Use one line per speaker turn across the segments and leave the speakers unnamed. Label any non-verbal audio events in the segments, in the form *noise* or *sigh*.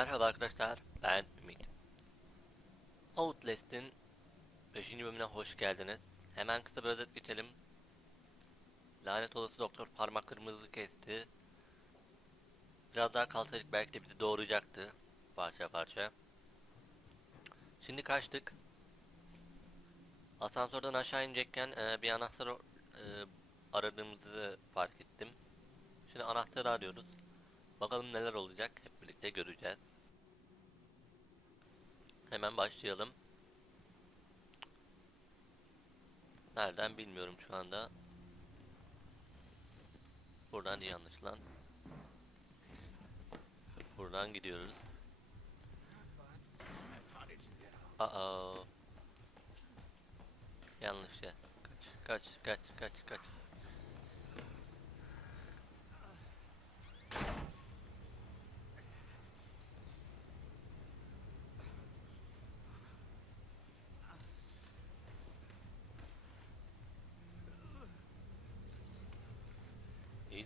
Merhaba arkadaşlar, ben Ümit. Outlast'in 5. bölümüne hoş geldiniz. Hemen kısa bir özet geçelim. Lanet olası doktor parmaklarımızı kesti. Biraz daha kalsaydık belki de bizi doğuracaktı. Parça parça. Şimdi kaçtık. Asansörden aşağı inecekken e, bir anahtar e, aradığımızı fark ettim. Şimdi anahtarı arıyoruz. Bakalım neler olacak hep birlikte göreceğiz. Hemen başlayalım. Nereden bilmiyorum şu anda. Buradan iyi anlaşılan. Buradan gidiyoruz. Aa. Yanlış ya. Kaç, kaç, kaç, kaç, kaç.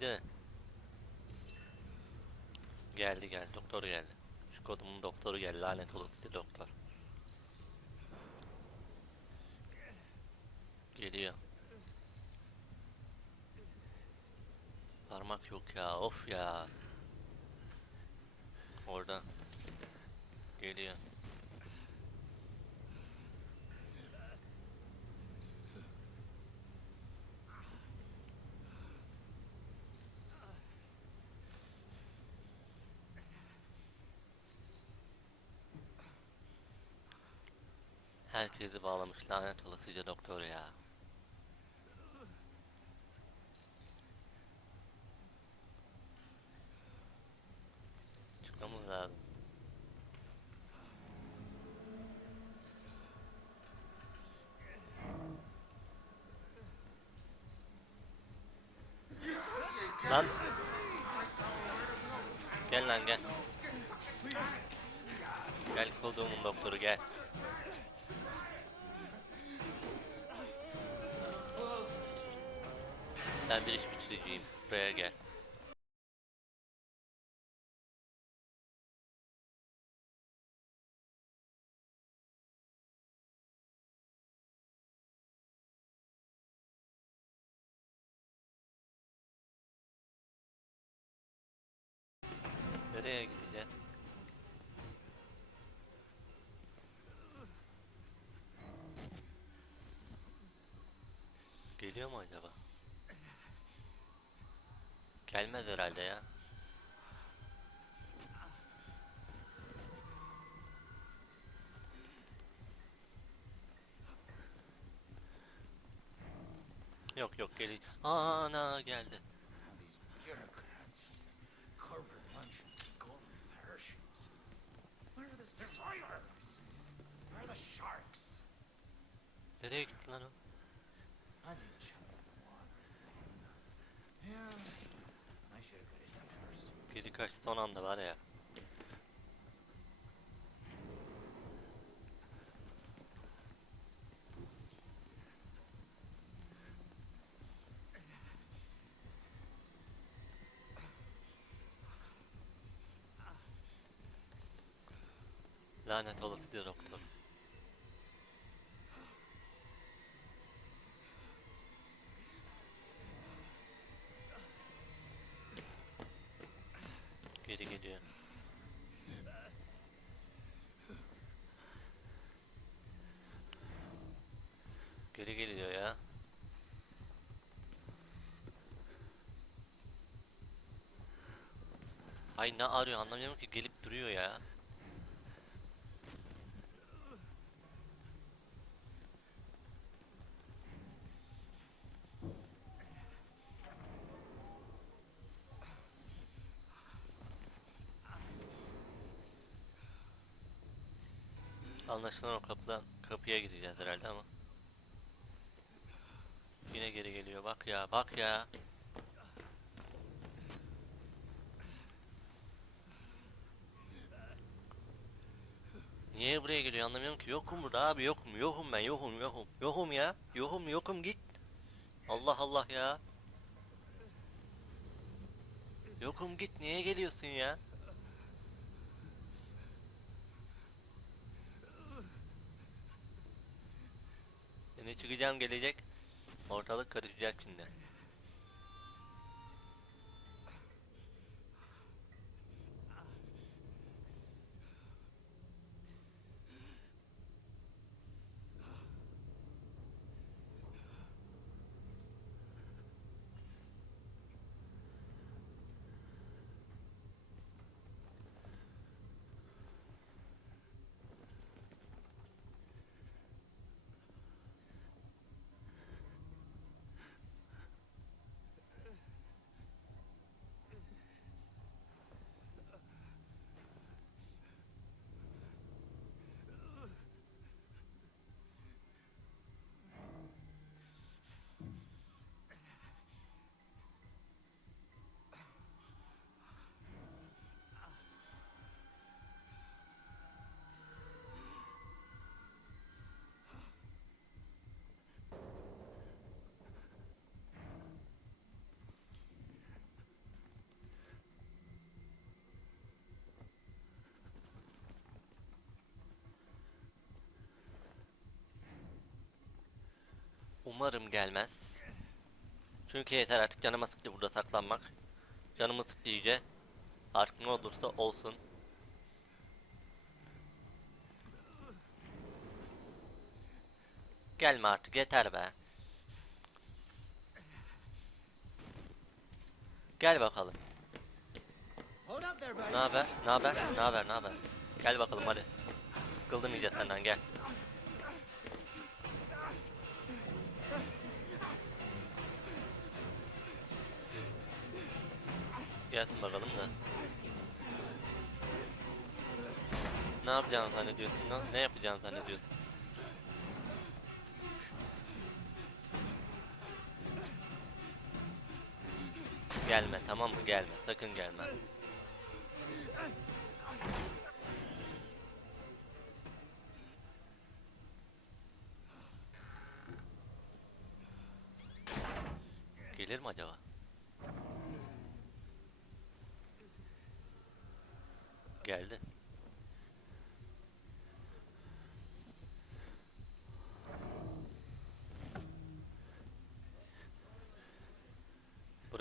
De Geldi geldi. Doktor geldi. Şu kodumun doktoru geldi. Lanet olası doktor. Geliyor. Parmak yok ya. Of ya. Orada Geliyor Herkesi bağlamış lanet olasıca doktor ya. Çıkmamız lazım. Lan. Gel lan gel. Gel koduğumun doktoru gel. Bitireceğim. Buraya gel. Nereye gideceğiz? Geliyor mu acaba? Gelmez herhalde ya. Yok yok geliyor. Ana geldi. Nereye gitti lan o? Kaçtı son anda var ya. Lanet olası diyor doktor. Ay ne arıyor anlamıyorum ki gelip duruyor ya. Anlaşılan o kapıdan kapıya gideceğiz herhalde ama. Yine geri geliyor. Bak ya, bak ya. Niye buraya geliyor anlamıyorum ki. Yokum burada abi yokum yokum ben yokum yokum. Yokum ya. Yokum yokum git. Allah Allah ya. Yokum git niye geliyorsun ya? Yine çıkacağım gelecek. Ortalık karışacak şimdi. Umarım gelmez. Çünkü yeter artık canıma sıktı burada saklanmak. Canımı sıktı iyice. Artık ne olursa olsun. Gelme artık yeter be. Gel bakalım. Ne haber? Ne haber? Ne haber? Ne haber? Gel bakalım hadi. Sıkıldım iyice senden gel. Gelsin bakalım da. Ne yapacağını zannediyorsun? Ne, ne yapacağını zannediyorsun? Gelme tamam mı? Gelme. Sakın gelme.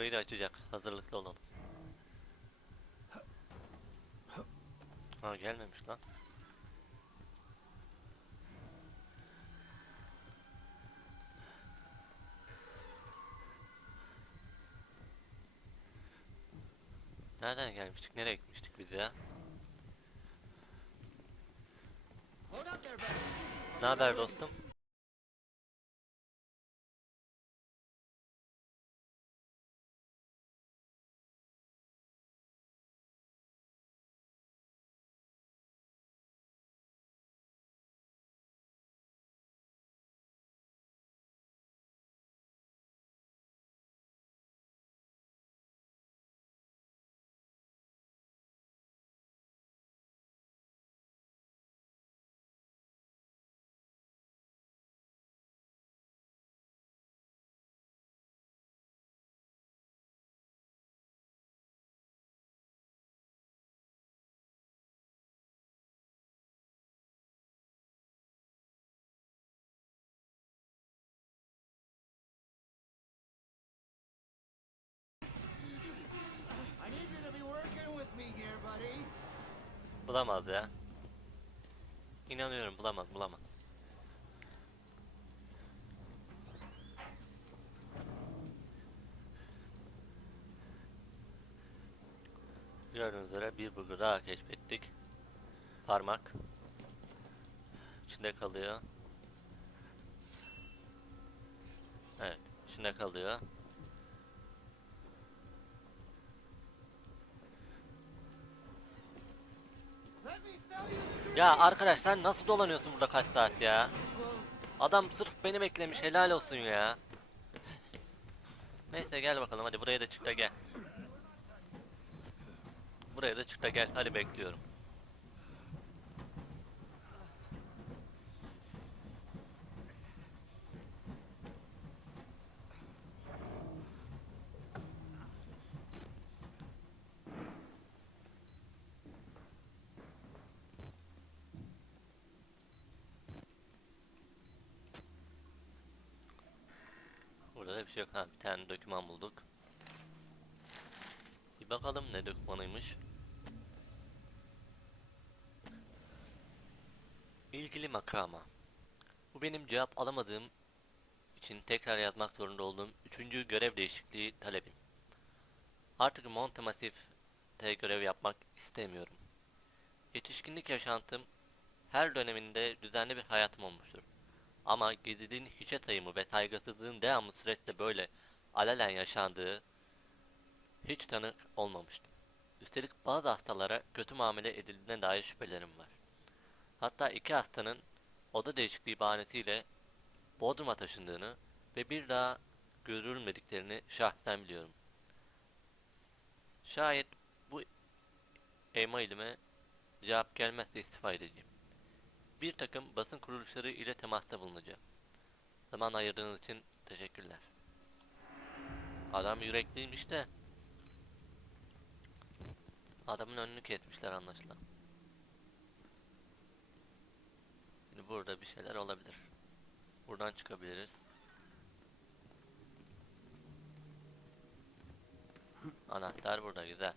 Burayı da açacak. Hazırlıklı olalım. Ha gelmemiş lan. Nereden gelmiştik? Nereye gitmiştik biz ya? Ne haber dostum? Bulamaz ya. İnanıyorum bulamaz bulamaz. Gördüğünüz üzere bir burger daha keşfettik. Parmak. İçinde kalıyor. Evet, içinde kalıyor. Ya arkadaş sen nasıl dolanıyorsun burada kaç saat ya? Adam sırf beni beklemiş helal olsun ya. Neyse gel bakalım hadi buraya da çık da gel. Buraya da çık da gel hadi bekliyorum. Başka bir şey yok. Ha bir tane doküman bulduk. Bir bakalım ne dokümanıymış. İlgili makama. Bu benim cevap alamadığım için tekrar yazmak zorunda olduğum üçüncü görev değişikliği talebim. Artık Monte Massif'te görev yapmak istemiyorum. Yetişkinlik yaşantım her döneminde düzenli bir hayatım olmuştur. Ama gezdiğin hiçe sayımı ve saygısızlığın devamlı süreçte böyle alelen yaşandığı hiç tanık olmamıştım. Üstelik bazı hastalara kötü muamele edildiğine dair şüphelerim var. Hatta iki hastanın oda değişikliği bahanesiyle Bodrum'a taşındığını ve bir daha görülmediklerini şahsen biliyorum. Şayet bu e-mailime cevap gelmezse istifa edeceğim. Bir takım basın kuruluşları ile temasta bulunacağım. Zaman ayırdığınız için teşekkürler. Adam yürekliymiş de. Adamın önünü kesmişler anlaşılan. Şimdi burada bir şeyler olabilir. Buradan çıkabiliriz. Anahtar burada güzel.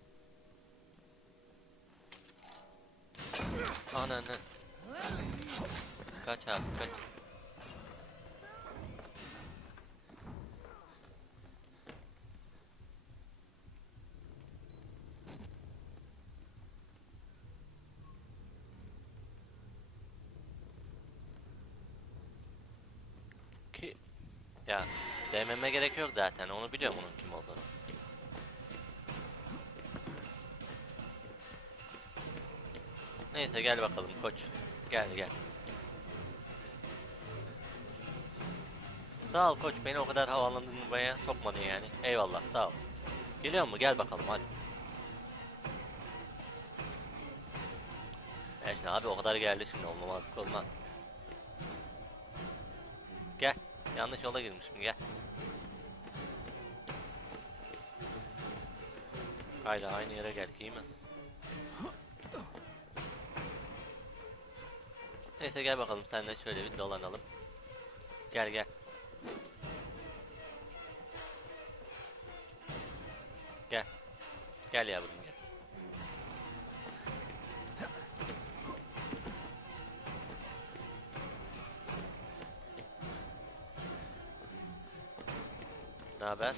Ananı. Kaç abi kaç. Ki ya dememe gerek yok zaten onu biliyorum onun kim olduğunu. Neyse gel bakalım koç. Gel gel. Sağ ol koç beni o kadar havalandırmaya sokmadın yani. Eyvallah sağ ol. Geliyor mu? Gel bakalım hadi. Neyse abi o kadar geldi şimdi olmamazlık olmaz. Gel. Yanlış yola girmişim gel. Haydi aynı yere geldik iyi mi? Neyse gel bakalım seninle şöyle bir dolanalım. Gel gel. Gel. Gel yavrum gel. Ne haber?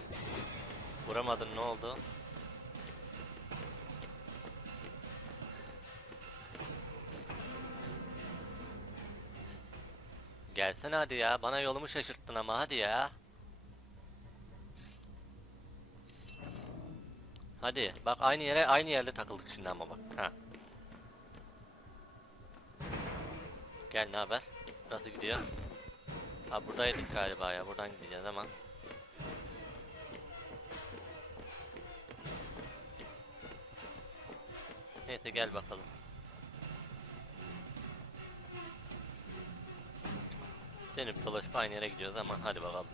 Vuramadın ne oldu? Gelsene hadi ya. Bana yolumu şaşırttın ama hadi ya. Hadi bak aynı yere aynı yerde takıldık şimdi ama bak. Ha. Gel ne haber? Nasıl gidiyor? Ha buradaydık galiba ya. Buradan gideceğiz ama. Neyse gel bakalım. Dönüp dolaşıp aynı yere gidiyoruz ama hadi bakalım.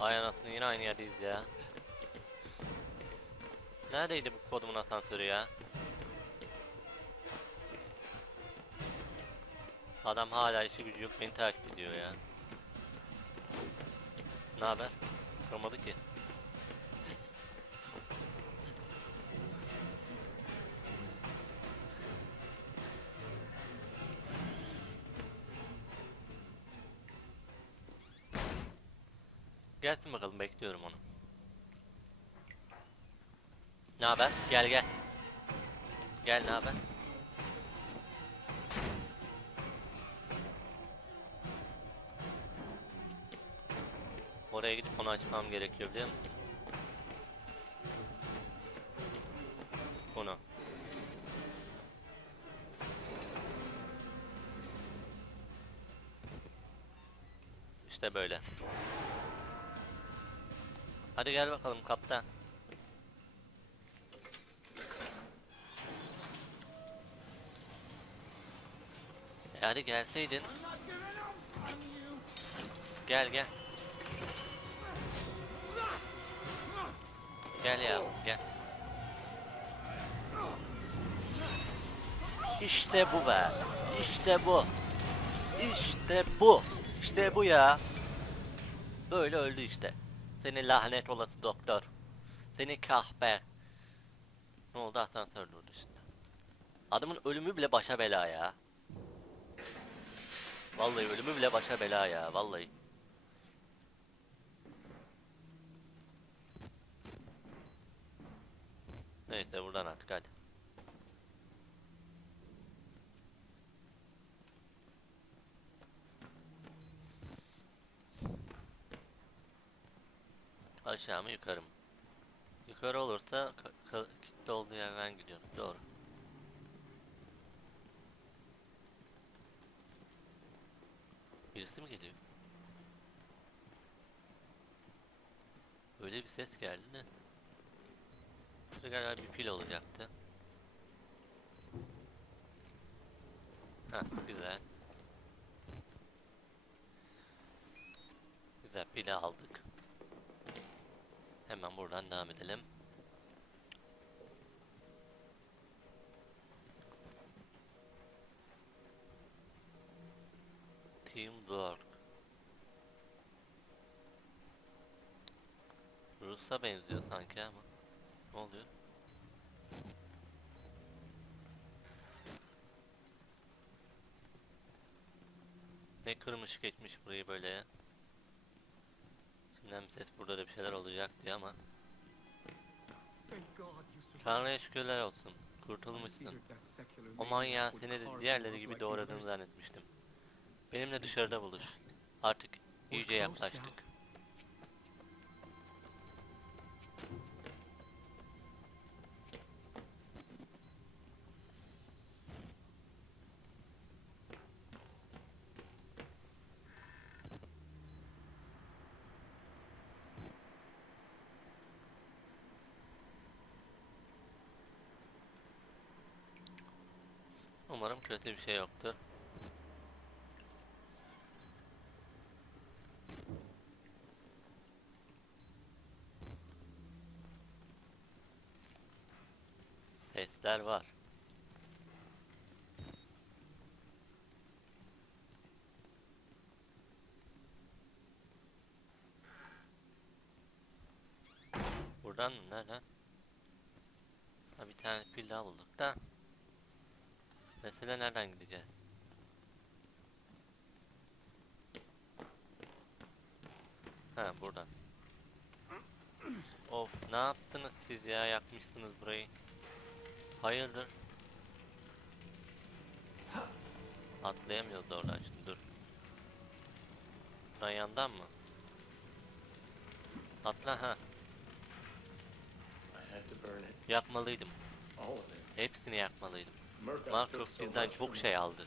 Ay anasını yine aynı yerdeyiz ya. Neredeydi bu kodumun asansörü ya? Adam hala işi gücü yok beni takip ediyor ya. Ne haber? Sormadı ki. Gel gel. Gel ne haber? Oraya gidip onu açmam gerekiyor biliyor musun? Bunu. İşte böyle. Hadi gel bakalım kaptan. E hadi gelseydin. Gel gel. Gel ya gel. İşte bu be. İşte bu. İşte bu. İşte bu ya. Böyle öldü işte. Seni lanet olası doktor. Seni kahpe. Ne oldu asansör durdu işte. Adamın ölümü bile başa bela ya. Vallahi ölümü bile başa bela ya vallahi. Neyse buradan artık hadi. Aşağı mı yukarı mı? Yukarı olursa kitle olduğu yerden gidiyorum. Doğru. Birisi mi geliyor? Öyle bir ses geldi ne? Burada galiba bir pil olacaktı. Ha güzel. Güzel pili aldık. Hemen buradan devam edelim. Teamwork. Rus'a benziyor sanki ama. Ne oluyor? Ne kırmış geçmiş burayı böyle ya. Şimdiden bir ses burada da bir şeyler olacak diye ama. Tanrı'ya şükürler olsun. Kurtulmuşsun. O manyağı seni de diğerleri gibi doğradığını zannetmiştim. Benimle dışarıda buluş. Artık iyice yaklaştık. Umarım kötü bir şey yoktur. Sesler var. Buradan mı? Nereden? Ha bir tane pil daha bulduk da. Mesele nereden gideceğiz? Ha buradan. Of ne yaptınız siz ya yakmışsınız burayı. Hayırdır? Atlayamıyoruz oradan şimdi dur. Buradan yandan mı? Atla ha. Yakmalıydım. Hepsini yakmalıydım. Markov bizden çok şey aldı.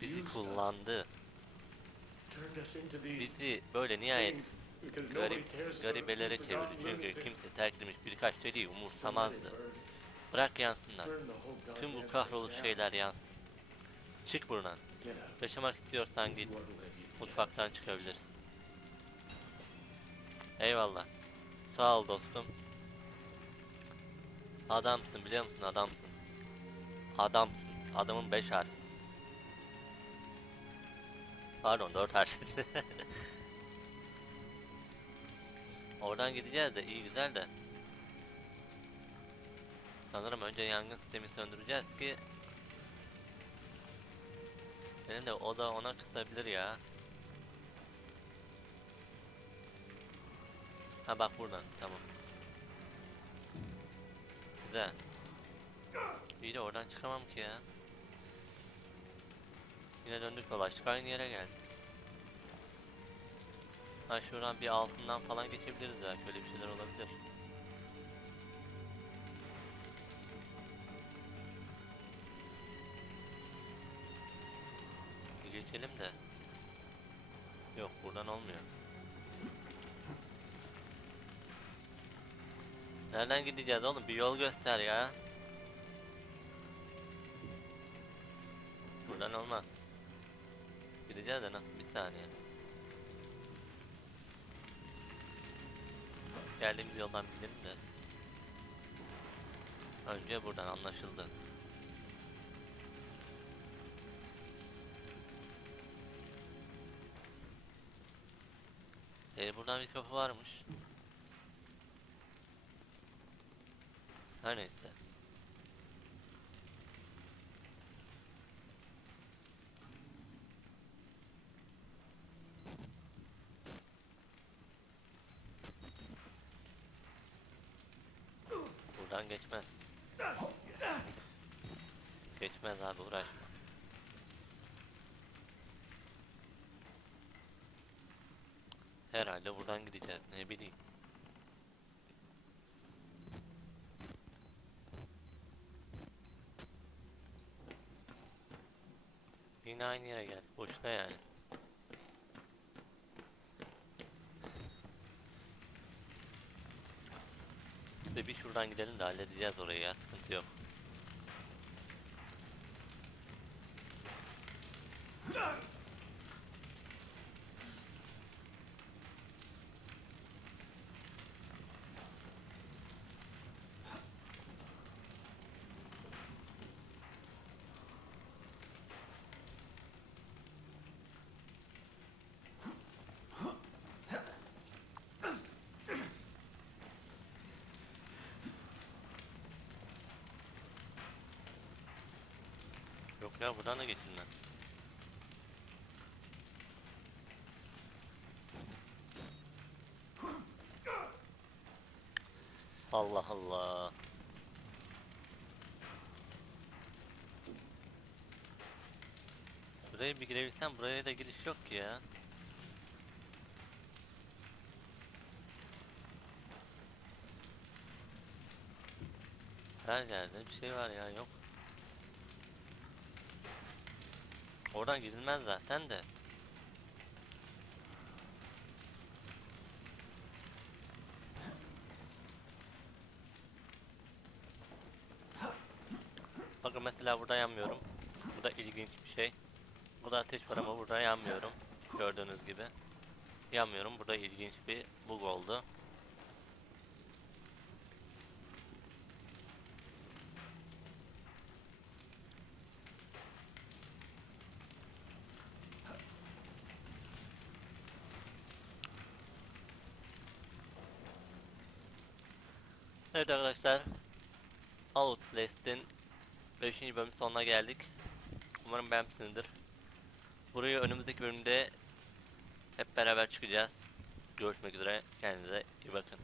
Bizi kullandı. Bizi böyle nihayet garip garibelere çevirdi. Çünkü kimse terk edilmiş birkaç deliği
let it
umursamazdı. Bırak yansınlar. Tüm bu
thing
şeyler yansın. Çık buradan. Yaşamak istiyorsan git. Mutfaktan çıkabilirsin. Eyvallah. Sağ ol dostum. Adamsın biliyor musun adamsın. Adamsın. Adamın 5 harfi. Pardon 4 harfi. *laughs* Oradan gideceğiz de iyi güzel de. Sanırım önce yangın sistemi söndüreceğiz ki benim de o da ona kısabilir ya. Ha bak buradan tamam. Güzel. İyi oradan çıkamam ki ya. Yine döndük dolaştık aynı yere geldik. Ha şuradan bir altından falan geçebiliriz ya. Böyle bir şeyler olabilir. Geçelim de. Yok buradan olmuyor. Nereden gideceğiz oğlum? Bir yol göster ya. yapmam de. Önce buradan anlaşıldı. Ee, buradan bir kapı varmış. Her neyse. Geçmez. Geçmez abi uğraşma. Herhalde buradan gideceğiz ne bileyim. Yine aynı yere gel. Boşuna yani. İşte bir şuradan gidelim de halledeceğiz orayı ya sıkıntı yok. Ya buradan da geçilmez. Allah Allah. Buraya bir girebilsem buraya da giriş yok ki ya. Her yerde bir şey var ya yok. Oradan gidilmez zaten de. Bakın mesela burada yanmıyorum. Bu da ilginç bir şey. Burada ateş var ama burada yanmıyorum. Gördüğünüz gibi. Yanmıyorum. Burada ilginç bir bug oldu. Evet arkadaşlar. Outlast'in 5. bölüm sonuna geldik. Umarım beğenmişsinizdir. Burayı önümüzdeki bölümde hep beraber çıkacağız. Görüşmek üzere. Kendinize iyi bakın.